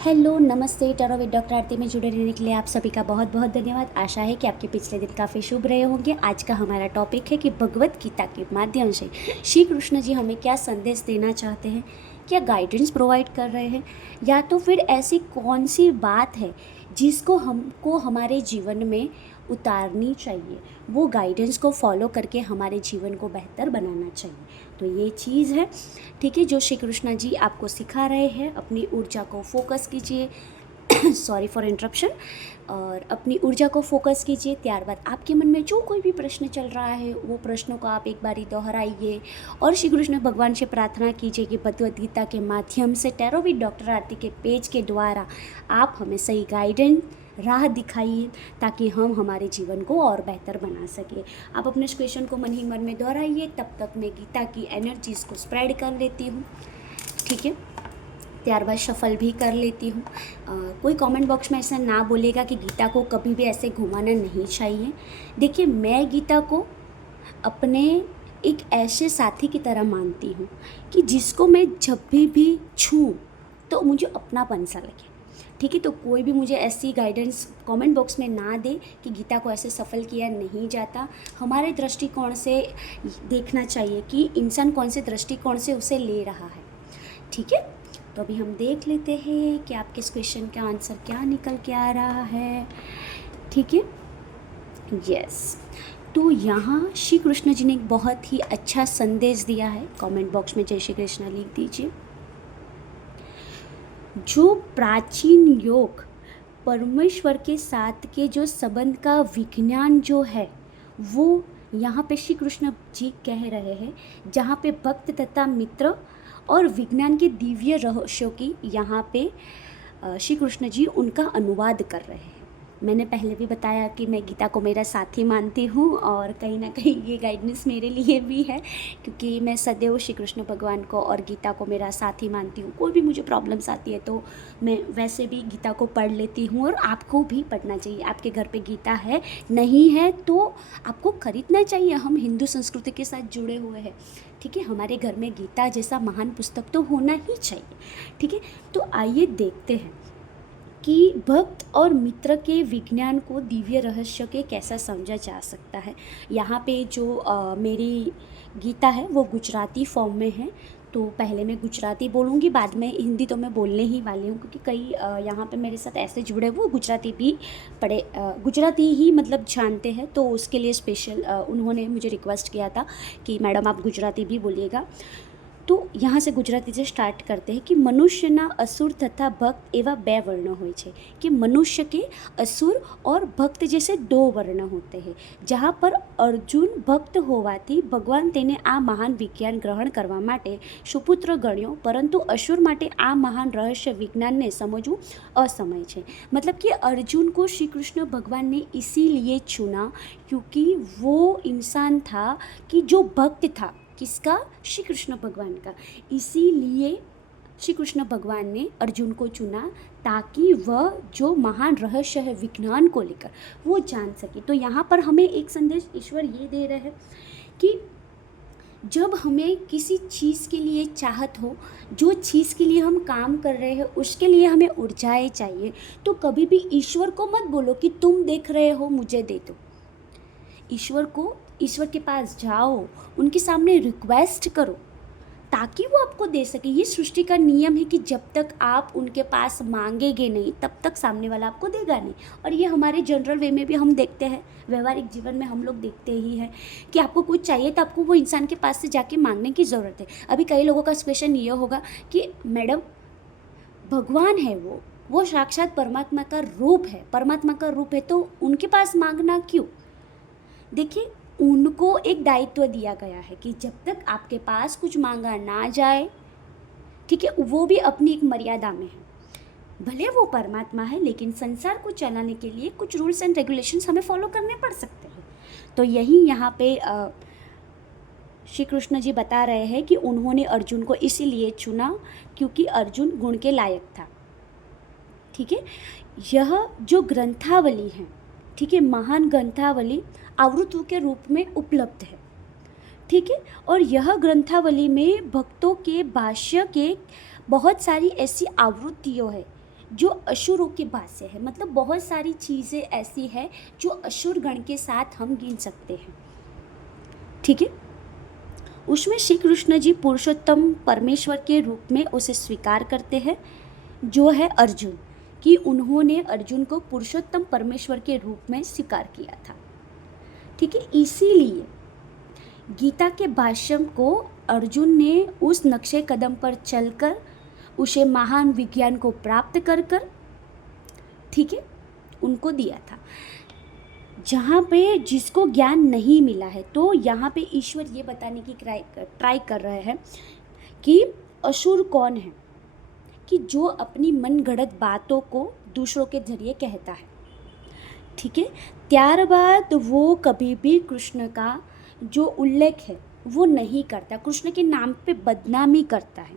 Hello, नमस्ते। Tarot with doctor आरती में जुड़े रहने के लिए आप सभी का बहुत बहुत धन्यवाद। आशा है कि आपके पिछले दिन काफ़ी शुभ रहे होंगे। आज का हमारा टॉपिक है कि भगवत गीता के माध्यम से श्री कृष्ण जी हमें क्या संदेश देना चाहते हैं, क्या गाइडेंस प्रोवाइड कर रहे हैं, या तो फिर ऐसी कौन सी बात है जिसको हमको हमारे जीवन में उतारनी चाहिए, वो गाइडेंस को फॉलो करके हमारे जीवन को बेहतर बनाना चाहिए। तो ये चीज़ है, ठीक है, जो श्री कृष्ण जी आपको सिखा रहे हैं। अपनी ऊर्जा को फोकस कीजिए सॉरी फॉर इंटरप्शन। और अपनी ऊर्जा को फोकस कीजिए। त्यारबाद आपके मन में जो कोई भी प्रश्न चल रहा है वो प्रश्नों को आप एक बारी दोहराइए और श्री कृष्ण भगवान से प्रार्थना कीजिए कि भगवद गीता के माध्यम से टैरो विद डॉक्टर आरती के पेज के द्वारा आप हमें सही गाइडेंस राह दिखाइए ताकि हम हमारे जीवन को और बेहतर बना सकें। आप अपने इस क्वेश्चन को मन ही मन में दोहराइए। तब तक मैं गीता की एनर्जीज़ को स्प्रेड कर लेती हूँ, ठीक है। त्यारबाद शफल भी कर लेती हूँ। कोई कमेंट बॉक्स में ऐसा ना बोलेगा कि गीता को कभी भी ऐसे घुमाना नहीं चाहिए। देखिए, मैं गीता को अपने एक ऐसे साथी की तरह मानती हूँ कि जिसको मैं जब भी छूँ तो मुझे अपनापन सा लगे, ठीक है। तो कोई भी मुझे ऐसी गाइडेंस कमेंट बॉक्स में ना दे कि गीता को ऐसे सफल किया नहीं जाता। हमारे दृष्टिकोण से देखना चाहिए कि इंसान कौन से दृष्टिकोण से उसे ले रहा है, ठीक है। तो अभी हम देख लेते हैं कि आपके इस क्वेश्चन का आंसर क्या निकल के आ रहा है, ठीक है। यस, तो यहाँ श्री कृष्ण जी ने एक बहुत ही अच्छा संदेश दिया है। कमेंट बॉक्स में जय श्री कृष्ण लिख दीजिए। जो प्राचीन योग परमेश्वर के साथ के जो संबंध का विज्ञान जो है वो यहाँ पे श्री कृष्ण जी कह रहे हैं, जहाँ पे भक्त तथा मित्र और विज्ञान के दिव्य रहस्यों की यहाँ पे श्री कृष्ण जी उनका अनुवाद कर रहे हैं। मैंने पहले भी बताया कि मैं गीता को मेरा साथी मानती हूँ और कहीं ना कहीं ये गाइडेंस मेरे लिए भी है, क्योंकि मैं सदैव श्री कृष्ण भगवान को और गीता को मेरा साथी मानती हूँ। कोई भी मुझे प्रॉब्लम्स आती है तो मैं वैसे भी गीता को पढ़ लेती हूँ और आपको भी पढ़ना चाहिए। आपके घर पे गीता है, नहीं है तो आपको खरीदना चाहिए। हम हिंदू संस्कृति के साथ जुड़े हुए हैं, ठीक है। हमारे घर में गीता जैसा महान पुस्तक तो होना ही चाहिए, ठीक है। तो आइए देखते हैं कि भक्त और मित्र के विज्ञान को दिव्य रहस्य के कैसा समझा जा सकता है। यहाँ पे जो मेरी गीता है वो गुजराती फॉर्म में है, तो पहले मैं गुजराती बोलूँगी, बाद में हिंदी तो मैं बोलने ही वाली हूँ, क्योंकि कई यहाँ पे मेरे साथ ऐसे जुड़े वो गुजराती भी पढ़े गुजराती ही मतलब जानते हैं, तो उसके लिए स्पेशल उन्होंने मुझे रिक्वेस्ट किया था कि मैडम आप गुजराती भी बोलिएगा। तो यहाँ से ગુજરાતી से स्टार्ट करते हैं कि मनुष्यना असुर तथा भक्त एवा बे वर्ण હોય છે कि मनुष्य के असुर और भक्त जैसे दो वर्ण होते हैं। जहाँ पर अर्जुन भक्त होवाથી भगवान તેને આ મહાન વિજ્ઞાન ગ્રહણ કરવા માટે સુપુત્ર ગણ્યો, પરંતુ असुर માટે આ મહાન રહસ્ય વિજ્ઞાનને સમજવું असमय છે। मतलब कि अर्जुन को श्री कृष्ण भगवान ने इसीलिए चुना क्योंकि वो इंसान था कि जो भक्त था, किसका? श्री कृष्ण भगवान का। इसीलिए श्री कृष्ण भगवान ने अर्जुन को चुना ताकि वह जो महान रहस्य है विज्ञान को लेकर वो जान सके। तो यहाँ पर हमें एक संदेश ईश्वर ये दे रहे हैं कि जब हमें किसी चीज़ के लिए चाहत हो, जो चीज़ के लिए हम काम कर रहे हैं उसके लिए हमें ऊर्जाएँ चाहिए, तो कभी भी ईश्वर को मत बोलो कि तुम देख रहे हो मुझे दे दो। ईश्वर के पास जाओ, उनके सामने रिक्वेस्ट करो ताकि वो आपको दे सके। ये सृष्टि का नियम है कि जब तक आप उनके पास मांगेंगे नहीं तब तक सामने वाला आपको देगा नहीं। और ये हमारे जनरल वे में भी हम देखते हैं, व्यवहारिक जीवन में हम लोग देखते ही हैं कि आपको कुछ चाहिए तो आपको वो इंसान के पास से जाके मांगने की ज़रूरत है। अभी कई लोगों का क्वेश्चन ये होगा कि मैडम भगवान है वो साक्षात परमात्मा का रूप है, परमात्मा का रूप है, तो उनके पास मांगना क्यों? देखिए, उनको एक दायित्व दिया गया है कि जब तक आपके पास कुछ मांगा ना जाए, ठीक है, वो भी अपनी एक मर्यादा में है। भले वो परमात्मा है लेकिन संसार को चलाने के लिए कुछ रूल्स एंड रेगुलेशंस हमें फॉलो करने पड़ सकते हैं। तो यही यहाँ पे श्री कृष्ण जी बता रहे हैं कि उन्होंने अर्जुन को इसीलिए चुना क्योंकि अर्जुन गुण के लायक था, ठीक है। यह जो ग्रंथावली है, ठीक है, महान ग्रंथावली आवृत्तियों के रूप में उपलब्ध है, ठीक है। और यह ग्रंथावली में भक्तों के भाष्य के बहुत सारी ऐसी आवृत्तियों है जो असुरों के भाष्य है, मतलब बहुत सारी चीज़ें ऐसी है जो असुर गण के साथ हम गिन सकते हैं। ठीक है, उसमें श्री कृष्ण जी पुरुषोत्तम परमेश्वर के रूप में उसे स्वीकार करते हैं, जो है अर्जुन, कि उन्होंने अर्जुन को पुरुषोत्तम परमेश्वर के रूप में स्वीकार किया था। ठीक है, इसीलिए गीता के भाष्य को अर्जुन ने उस नक्शे कदम पर चलकर उसे महान विज्ञान को प्राप्त कर ठीक है, उनको दिया था। जहाँ पे जिसको ज्ञान नहीं मिला है, तो यहाँ पे ईश्वर ये बताने की ट्राई कर रहे हैं कि असुर कौन है, कि जो अपनी मन गढ़ंत बातों को दूसरों के जरिए कहता है। ठीक है, त्यारबाद वो कभी भी कृष्ण का जो उल्लेख है वो नहीं करता, कृष्ण के नाम पे बदनामी करता है।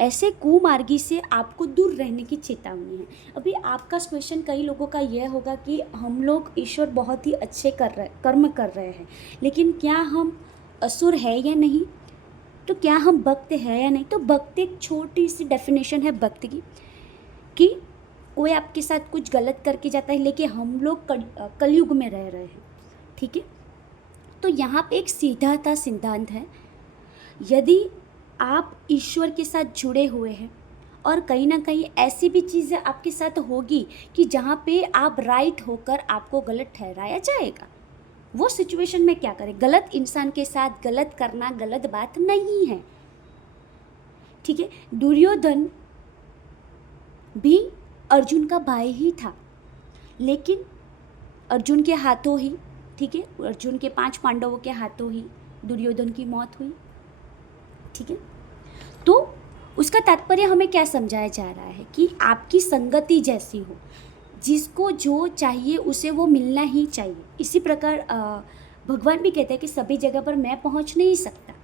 ऐसे कुमार्गी से आपको दूर रहने की चेतावनी है। अभी आपका क्वेश्चन कई लोगों का यह होगा कि हम लोग ईश्वर बहुत ही अच्छे कर्म कर रहे हैं, लेकिन क्या हम असुर है या नहीं, तो क्या हम भक्त है या नहीं। तो भक्त एक छोटी सी डेफिनेशन है भक्त की, कि कोई आपके साथ कुछ गलत करके जाता है, लेकिन हम लोग कलयुग में रह रहे हैं। ठीक है, तो यहाँ पे एक सीधा सा सिद्धांत है, यदि आप ईश्वर के साथ जुड़े हुए हैं और कहीं ना कहीं ऐसी भी चीज़ें आपके साथ होगी कि जहाँ पे आप राइट होकर आपको गलत ठहराया जाएगा, वो सिचुएशन में क्या करें। गलत इंसान के साथ गलत करना गलत बात नहीं है। ठीक है, दुर्योधन भी अर्जुन का भाई ही था, लेकिन अर्जुन के हाथों ही, ठीक है, अर्जुन के 5 पांडवों के हाथों ही दुर्योधन की मौत हुई। ठीक है, तो उसका तात्पर्य हमें क्या समझाया जा रहा है कि आपकी संगति जैसी हो, जिसको जो चाहिए उसे वो मिलना ही चाहिए। इसी प्रकार भगवान भी कहते हैं कि सभी जगह पर मैं पहुंच नहीं सकता,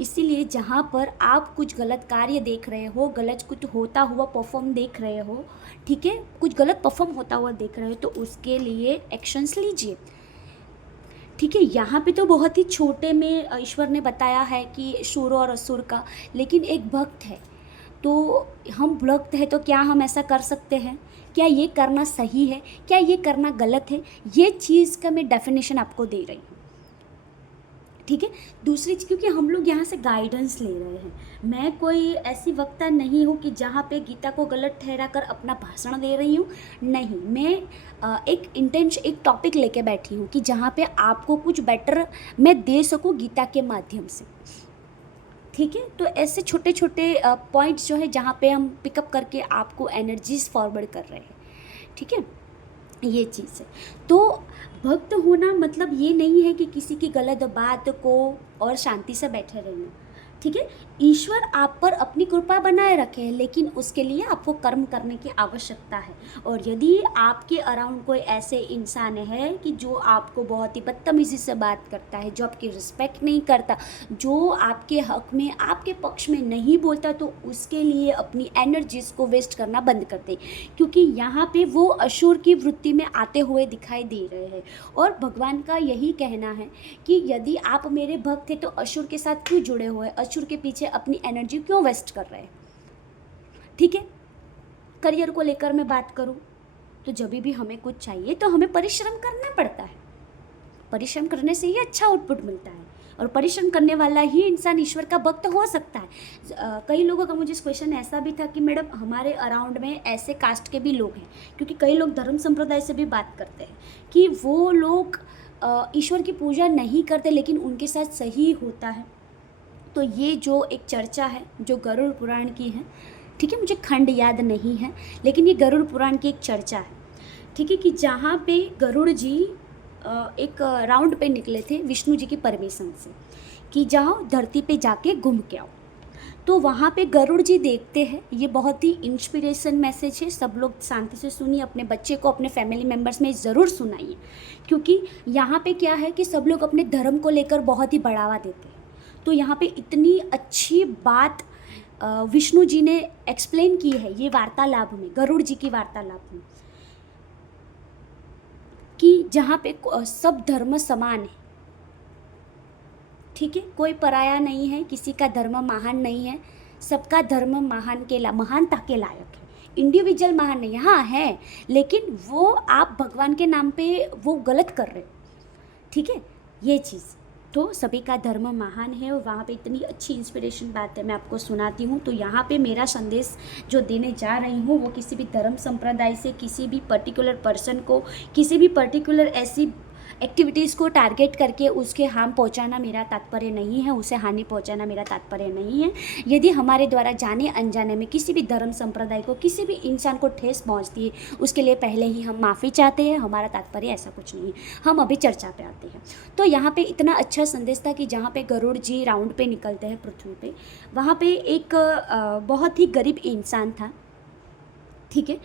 इसीलिए जहाँ पर आप कुछ गलत कार्य देख रहे हो, गलत कुछ होता हुआ परफॉर्म देख रहे हो, ठीक है, कुछ गलत परफॉर्म होता हुआ देख रहे हो, तो उसके लिए एक्शंस लीजिए। ठीक है, यहाँ पे तो बहुत ही छोटे में ईश्वर ने बताया है कि सुर और असुर का, लेकिन एक भक्त है, तो हम भक्त हैं तो क्या हम ऐसा कर सकते हैं, क्या ये करना सही है, क्या ये करना गलत है, ये चीज़ का मैं डेफिनेशन आपको दे रही हूँ। ठीक है, दूसरी चीज़, क्योंकि हम लोग यहाँ से गाइडेंस ले रहे हैं, मैं कोई ऐसी वक्ता नहीं हूँ कि जहाँ पे गीता को गलत ठहरा कर अपना भाषण दे रही हूँ, नहीं, मैं एक टॉपिक लेके बैठी हूँ कि जहाँ पे आपको कुछ बेटर मैं दे सकूँ गीता के माध्यम से। ठीक है, तो ऐसे छोटे छोटे पॉइंट्स जो है जहाँ पे हम पिकअप करके आपको एनर्जीज फॉरवर्ड कर रहे हैं। ठीक है, ये चीज़ है। तो भक्त होना मतलब ये नहीं है कि किसी की गलत बात को और शांति से बैठे रहना। ठीक है, ईश्वर आप पर अपनी कृपा बनाए रखे है, लेकिन उसके लिए आपको कर्म करने की आवश्यकता है। और यदि आपके अराउंड कोई ऐसे इंसान है कि जो आपको बहुत ही बदतमीजी से बात करता है, जो आपकी रिस्पेक्ट नहीं करता, जो आपके हक में आपके पक्ष में नहीं बोलता, तो उसके लिए अपनी एनर्जीज को वेस्ट करना बंद कर दें, क्योंकि यहाँ पे वो असुर की वृत्ति में आते हुए दिखाई दे रहे हैं। और भगवान का यही कहना है कि यदि आप मेरे भक्त हैं तो असुर के साथ क्यों जुड़े हुए, असुर के पीछे अपनी एनर्जी क्यों वेस्ट कर रहे हैं। ठीक है, करियर को लेकर मैं बात करूं तो जब भी हमें कुछ चाहिए तो हमें परिश्रम करना पड़ता है, परिश्रम करने से ही अच्छा आउटपुट मिलता है, और परिश्रम करने वाला ही इंसान ईश्वर का भक्त हो सकता है। कई लोगों का मुझे क्वेश्चन ऐसा भी था कि मैडम हमारे अराउंड में ऐसे कास्ट के भी लोग हैं, क्योंकि कई लोग धर्म संप्रदाय से भी बात करते हैं कि वो लोग ईश्वर की पूजा नहीं करते लेकिन उनके साथ सही होता है। तो ये जो एक चर्चा है जो गरुड़ पुराण की है, ठीक है, मुझे खंड याद नहीं है, लेकिन ये गरुड़ पुराण की एक चर्चा है। ठीक है, कि जहाँ पे गरुड़ जी एक राउंड पे निकले थे विष्णु जी की परमिशन से कि जाओ धरती पे जाके घूम के आओ। तो वहाँ पे गरुड़ जी देखते हैं, ये बहुत ही इंस्पिरेशन मैसेज है, सब लोग शांति से सुनिए, अपने बच्चे को अपने फैमिली मेम्बर्स में ज़रूर सुनाइए, क्योंकि यहाँ पे क्या है कि सब लोग अपने धर्म को लेकर बहुत ही बढ़ावा देते हैं। तो यहाँ पे इतनी अच्छी बात विष्णु जी ने एक्सप्लेन की है ये वार्तालाप में, गरुड़ जी की वार्तालाप में, कि जहाँ पे सब धर्म समान है। ठीक है, कोई पराया नहीं है, किसी का धर्म महान नहीं है, सबका धर्म महानता के लायक है। इंडिविजुअल महान नहीं, हाँ है, लेकिन वो आप भगवान के नाम पे वो गलत कर रहे हो, ठीक है, ये चीज़। तो सभी का धर्म महान है और वहाँ पे इतनी अच्छी इंस्पिरेशन बात है, मैं आपको सुनाती हूँ। तो यहाँ पे मेरा संदेश जो देने जा रही हूँ वो किसी भी धर्म संप्रदाय से, किसी भी पर्टिकुलर पर्सन को, किसी भी पर्टिकुलर ऐसी एक्टिविटीज़ को टारगेट करके उसके हार्म पहुंचाना मेरा तात्पर्य नहीं है, उसे हानि पहुंचाना मेरा तात्पर्य नहीं है। यदि हमारे द्वारा जाने अनजाने में किसी भी धर्म संप्रदाय को, किसी भी इंसान को ठेस पहुंचती है, उसके लिए पहले ही हम माफ़ी चाहते हैं। हमारा तात्पर्य ऐसा कुछ नहीं है। हम अभी चर्चा पे आते हैं। तो यहाँ पे इतना अच्छा संदेश था कि जहाँ पे गरुड़ जी राउंड पे निकलते हैं पृथ्वी पे, वहाँ पे एक बहुत ही गरीब इंसान था, ठीक है।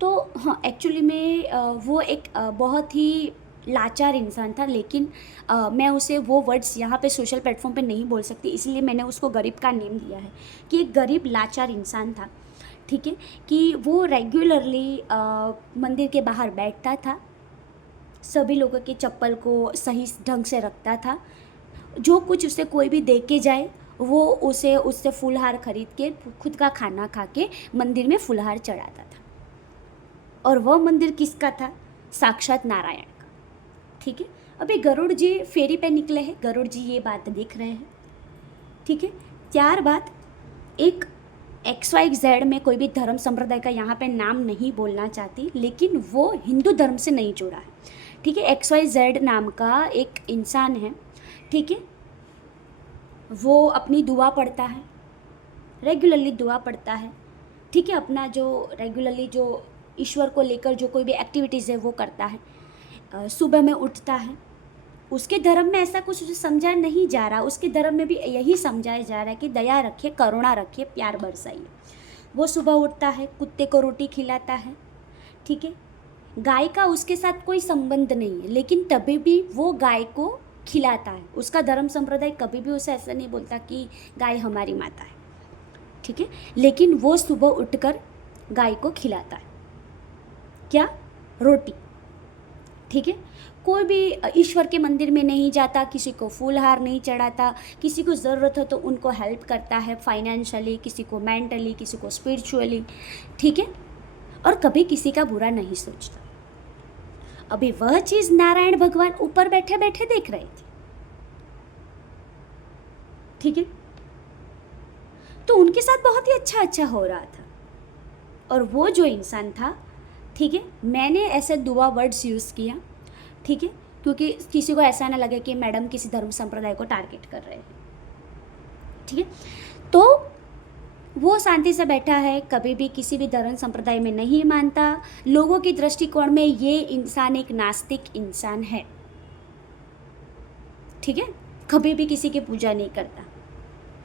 तो हाँ, एक्चुअली में वो एक बहुत ही लाचार इंसान था, लेकिन मैं उसे वो वर्ड्स यहाँ पे सोशल प्लेटफॉर्म पे नहीं बोल सकती, इसलिए मैंने उसको गरीब का नेम दिया है कि एक गरीब लाचार इंसान था, ठीक है। कि वो रेगुलरली मंदिर के बाहर बैठता था, सभी लोगों के चप्पल को सही ढंग से रखता था, जो कुछ उसे कोई भी दे के जाए वो उसे उससे फूलहार खरीद के खुद का खाना खा के मंदिर में फूलहार चढ़ाता था। और वह मंदिर किसका था? साक्षात नारायण का, ठीक है। अभी गरुड़ जी फेरी पे निकले हैं, गरुड़ जी ये बात देख रहे हैं, ठीक है। त्यारबाद एक XYZ में, कोई भी धर्म संप्रदाय का यहाँ पे नाम नहीं बोलना चाहती, लेकिन वो हिंदू धर्म से नहीं जुड़ा है, ठीक है। XYZ नाम का एक इंसान है, ठीक है। वो अपनी दुआ पढ़ता है, रेगुलरली दुआ पढ़ता है, ठीक है। अपना जो रेगुलरली जो ईश्वर को लेकर जो कोई भी एक्टिविटीज़ है वो करता है। सुबह में उठता है। उसके धर्म में ऐसा कुछ समझा नहीं जा रहा, उसके धर्म में भी यही समझाया जा रहा है कि दया रखिए, करुणा रखिए, प्यार बरसाइए। वो सुबह उठता है, कुत्ते को रोटी खिलाता है, ठीक है। गाय का उसके साथ कोई संबंध नहीं है, लेकिन तभी भी वो गाय को खिलाता है। उसका धर्म संप्रदाय कभी भी उसे ऐसा नहीं बोलता कि गाय हमारी माता है, ठीक है। लेकिन वो सुबह उठकर गाय को खिलाता है, क्या? रोटी, ठीक है। कोई भी ईश्वर के मंदिर में नहीं जाता, किसी को फूलहार नहीं चढ़ाता, किसी को ज़रूरत हो तो उनको हेल्प करता है फाइनेंशियली, किसी को मेंटली, किसी को स्पिरिचुअली, ठीक है। और कभी किसी का बुरा नहीं सोचता। अभी वह चीज़ नारायण भगवान ऊपर बैठे बैठे देख रहे थे, ठीक है। तो उनके साथ बहुत ही अच्छा हो रहा था। और वो जो इंसान था, ठीक है, मैंने ऐसे दुआ वर्ड्स यूज़ किया, ठीक है, क्योंकि किसी को ऐसा ना लगे कि मैडम किसी धर्म संप्रदाय को टारगेट कर रहे हैं, ठीक है। तो वो शांति से बैठा है, कभी भी किसी भी धर्म संप्रदाय में नहीं मानता। लोगों की दृष्टिकोण में ये इंसान एक नास्तिक इंसान है, ठीक है। कभी भी किसी की पूजा नहीं करता।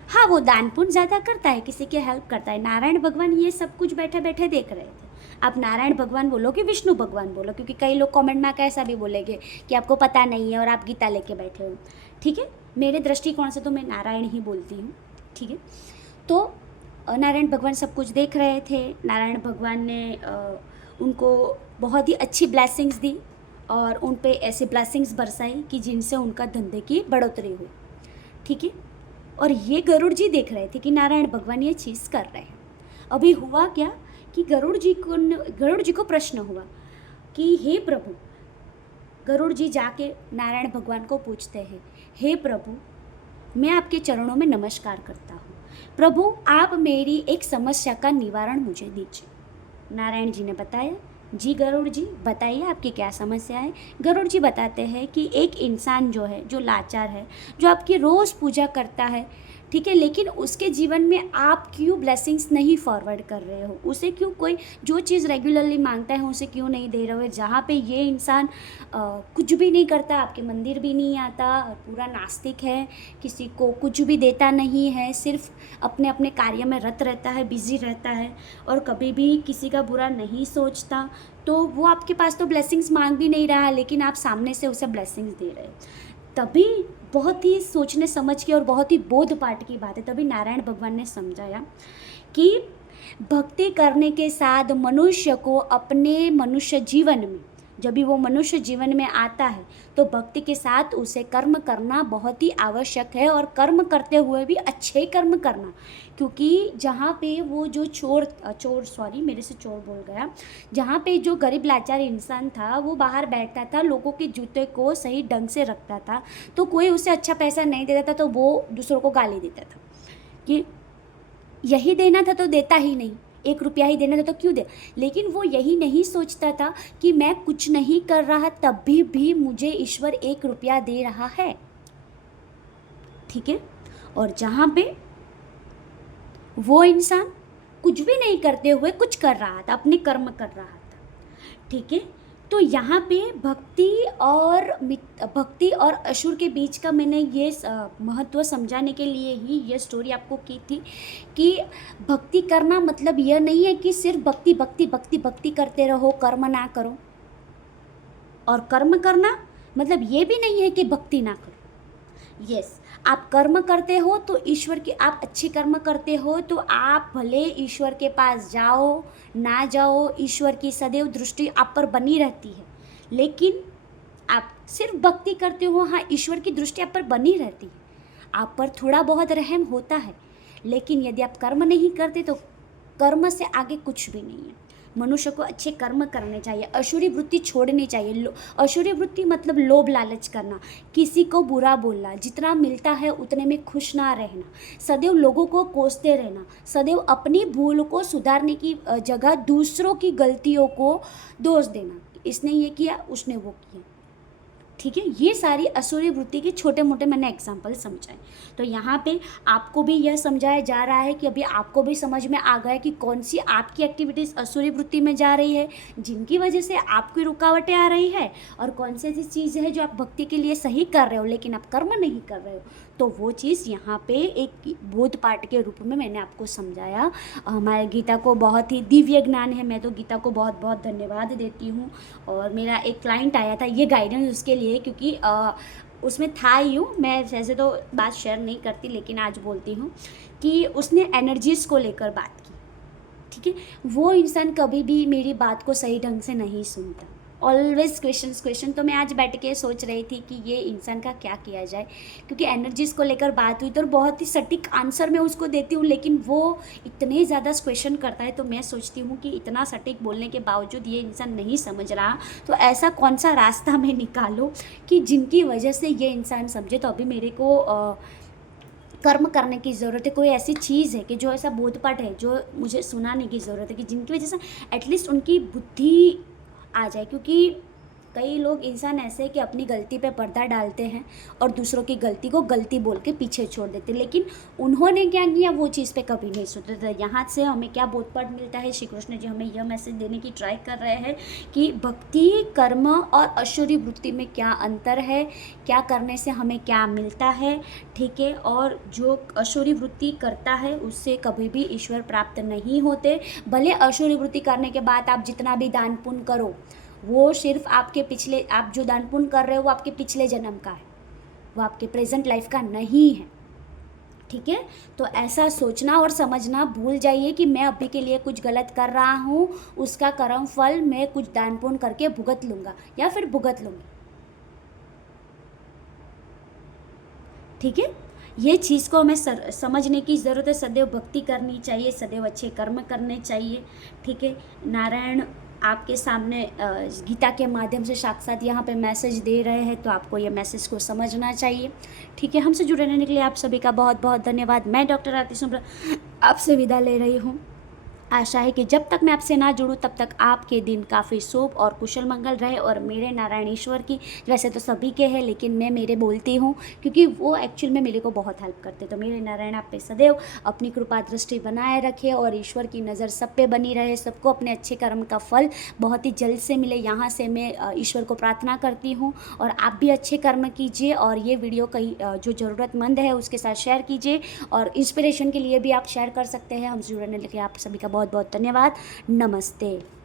हाँ, वो दान पुण्य ज़्यादा करता है, किसी की हेल्प करता है। नारायण भगवान ये सब कुछ बैठे बैठे देख रहे थे। आप नारायण भगवान बोलो कि विष्णु भगवान बोलो, क्योंकि कई लोग कमेंट में कैसा भी बोलेंगे कि आपको पता नहीं है और आप गीता लेके बैठे हो, ठीक है। मेरे दृष्टिकोण से तो मैं नारायण ही बोलती हूँ, ठीक है। तो नारायण भगवान सब कुछ देख रहे थे। नारायण भगवान ने उनको बहुत ही अच्छी ब्लेसिंग्स दी और उन पे ऐसे ब्लेसिंग्स बरसाई कि जिनसे उनका धंधे की बढ़ोतरी हुई, ठीक है। और ये गरुड़ जी देख रहे थे कि नारायण भगवान ये चीज़ कर रहे हैं। अभी हुआ क्या कि गरुड़ जी को प्रश्न हुआ कि हे प्रभु, गरुड़ जी जाके नारायण भगवान को पूछते हैं, हे प्रभु, मैं आपके चरणों में नमस्कार करता हूँ, प्रभु आप मेरी एक समस्या का निवारण मुझे दीजिए। नारायण जी ने बताया, जी गरुड़ जी बताइए आपकी क्या समस्या है। गरुड़ जी बताते हैं कि एक इंसान जो है, जो लाचार है, जो आपकी रोज़ पूजा करता है, ठीक है, लेकिन उसके जीवन में आप क्यों ब्लेसिंग्स नहीं फॉरवर्ड कर रहे हो, उसे क्यों कोई जो चीज़ रेगुलरली मांगता है उसे क्यों नहीं दे रहे हो। जहाँ पे ये इंसान कुछ भी नहीं करता, आपके मंदिर भी नहीं आता, पूरा नास्तिक है, किसी को कुछ भी देता नहीं है, सिर्फ अपने अपने कार्य में रत रहता है, बिजी रहता है और कभी भी किसी का बुरा नहीं सोचता, तो वो आपके पास तो ब्लेसिंग्स मांग भी नहीं रहा, लेकिन आप सामने से उसे ब्लेसिंग्स दे रहे हैं। तभी बहुत ही सोचने समझ के और बहुत ही बोध पाठ की बात है, तभी नारायण भगवान ने समझाया कि भक्ति करने के साथ मनुष्य को अपने मनुष्य जीवन में जब भी वो मनुष्य जीवन में आता है तो भक्ति के साथ उसे कर्म करना बहुत ही आवश्यक है, और कर्म करते हुए भी अच्छे कर्म करना, क्योंकि जहाँ पे वो जो मेरे से चोर बोल गया, जहाँ पे जो गरीब लाचार इंसान था वो बाहर बैठता था, लोगों के जूते को सही ढंग से रखता था, तो कोई उसे अच्छा पैसा नहीं देता था तो वो दूसरों को गाली देता था कि यही देना था तो देता ही नहीं, 1 रुपया ही देना था तो क्यों दे। लेकिन वो यही नहीं सोचता था कि मैं कुछ नहीं कर रहा तब भी मुझे ईश्वर 1 रुपया दे रहा है। ठीक है, और जहाँ पे वो इंसान कुछ भी नहीं करते हुए कुछ कर रहा था, अपने कर्म कर रहा था। ठीक है, तो यहाँ पे भक्ति और असुर के बीच का मैंने ये महत्व समझाने के लिए ही ये स्टोरी आपको की थी कि भक्ति करना मतलब यह नहीं है कि सिर्फ भक्ति भक्ति भक्ति भक्ति करते रहो, कर्म ना करो। और कर्म करना मतलब ये भी नहीं है कि भक्ति ना करो। यस, आप कर्म करते हो तो ईश्वर के, आप अच्छे कर्म करते हो तो आप भले ईश्वर के पास जाओ ना जाओ, ईश्वर की सदैव दृष्टि आप पर बनी रहती है। लेकिन आप सिर्फ भक्ति करते हो, हाँ, ईश्वर की दृष्टि आप पर बनी रहती है, आप पर थोड़ा बहुत रहम होता है। लेकिन यदि आप कर्म नहीं करते तो कर्म से आगे कुछ भी नहीं है। मनुष्य को अच्छे कर्म करने चाहिए, असुरी वृत्ति छोड़नी चाहिए। असुरी वृत्ति मतलब लोभ लालच करना, किसी को बुरा बोलना, जितना मिलता है उतने में खुश ना रहना, सदैव लोगों को कोसते रहना, सदैव अपनी भूल को सुधारने की जगह दूसरों की गलतियों को दोष देना, इसने ये किया उसने वो किया। ठीक है, ये सारी असुरी वृत्ति के छोटे मोटे मैंने एग्जाम्पल समझाए। तो यहाँ पे आपको भी यह समझाया जा रहा है कि अभी आपको भी समझ में आ गया कि कौन सी आपकी एक्टिविटीज़ असुरी वृत्ति में जा रही है, जिनकी वजह से आपकी रुकावटें आ रही है, और कौन सी ऐसी चीज़ है जो आप भक्ति के लिए सही कर रहे हो लेकिन आप कर्म नहीं कर रहे हो। तो वो चीज़ यहाँ पे एक बोध पाठ के रूप में मैंने आपको समझाया। हमारे गीता को बहुत ही दिव्य ज्ञान है, मैं तो गीता को बहुत बहुत धन्यवाद देती हूँ। और मेरा एक क्लाइंट आया था, ये गाइडेंस उसके लिए, क्योंकि उसमें था यूँ, मैं वैसे तो बात शेयर नहीं करती लेकिन आज बोलती हूँ कि उसने एनर्जीज़ को लेकर बात की। ठीक है, वो इंसान कभी भी मेरी बात को सही ढंग से नहीं सुनता, ऑलवेज क्वेश्चन। तो मैं आज बैठ के सोच रही थी कि ये इंसान का क्या किया जाए, क्योंकि एनर्जीज़ को लेकर बात हुई तो बहुत ही सटीक आंसर मैं उसको देती हूँ, लेकिन वो इतने ज़्यादा क्वेश्चन करता है। तो मैं सोचती हूँ कि इतना सटीक बोलने के बावजूद ये इंसान नहीं समझ रहा, तो ऐसा कौन सा रास्ता मैं निकालूँ कि जिनकी वजह से ये इंसान समझे। तो अभी मेरे को कर्म करने की ज़रूरत है, कोई ऐसी चीज़ है कि जो ऐसा बोधपाठ है जो मुझे सुनाने की ज़रूरत है कि जिनकी वजह से एटलीस्ट उनकी बुद्धि आ जाए। क्योंकि कई लोग इंसान ऐसे हैं कि अपनी गलती पे पर्दा डालते हैं और दूसरों की गलती को गलती बोल के पीछे छोड़ देते, लेकिन उन्होंने क्या किया वो चीज़ पे कभी नहीं सोचते। तो यहाँ से हमें क्या बोधपाठ मिलता है, श्री कृष्ण जी हमें यह मैसेज देने की ट्राई कर रहे हैं कि भक्ति, कर्म और असुरी वृत्ति में क्या अंतर है, क्या करने से हमें क्या मिलता है। ठीक है, और जो असुरी वृत्ति करता है उससे कभी भी ईश्वर प्राप्त नहीं होते। भले असुरी वृत्ति करने के बाद आप जितना भी दान पुण्य करो, वो सिर्फ आपके पिछले, आप जो दान पुण्य कर रहे हो वो आपके पिछले जन्म का है, वो आपके प्रेजेंट लाइफ का नहीं है। ठीक है, तो ऐसा सोचना और समझना भूल जाइए कि मैं अभी के लिए कुछ गलत कर रहा हूँ, उसका कर्म फल मैं कुछ दान पुण्य करके भुगत लूँगा या फिर भुगत लूँगी। ठीक है, ये चीज़ को हमें समझने की ज़रूरत है। सदैव भक्ति करनी चाहिए, सदैव अच्छे कर्म करने चाहिए। ठीक है, नारायण आपके सामने गीता के माध्यम से साक्षात यहाँ पे मैसेज दे रहे हैं, तो आपको ये मैसेज को समझना चाहिए। ठीक है, हमसे जुड़े रहने के लिए आप सभी का बहुत बहुत धन्यवाद। मैं डॉक्टर आरती सुब्रा आपसे विदा ले रही हूँ। आशा है कि जब तक मैं आपसे ना जुड़ूँ तब तक आपके दिन काफ़ी शुभ और कुशल मंगल रहे। और मेरे नारायण ईश्वर की, वैसे तो सभी के हैं लेकिन मैं मेरे बोलती हूँ क्योंकि वो एक्चुअल में मेरे को बहुत हेल्प करते। तो मेरे नारायण आप पे सदैव अपनी कृपा दृष्टि बनाए रखे और ईश्वर की नज़र सब पे बनी रहे, सबको अपने अच्छे कर्म का फल बहुत ही जल्द से मिले, यहाँ से मैं ईश्वर को प्रार्थना करती हूँ। और आप भी अच्छे कर्म कीजिए और ये वीडियो कहीं जो ज़रूरतमंद है उसके साथ शेयर कीजिए, और इंस्पिरेशन के लिए भी आप शेयर कर सकते हैं। हमसे जुड़ने के लिए आप सभी का बहुत बहुत धन्यवाद। नमस्ते।